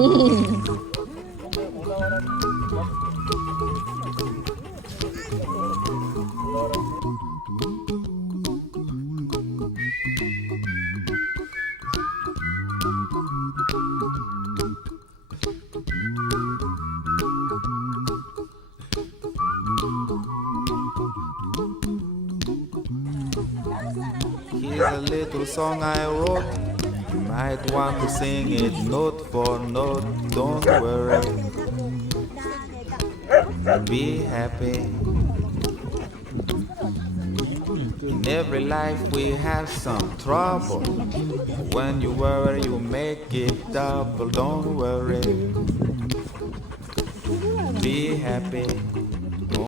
Here's a little song I wrote. You might want to sing it note for note. Don't worry, be happy. In every life we have some trouble. When you worry, you make it double. Don't worry, be happy.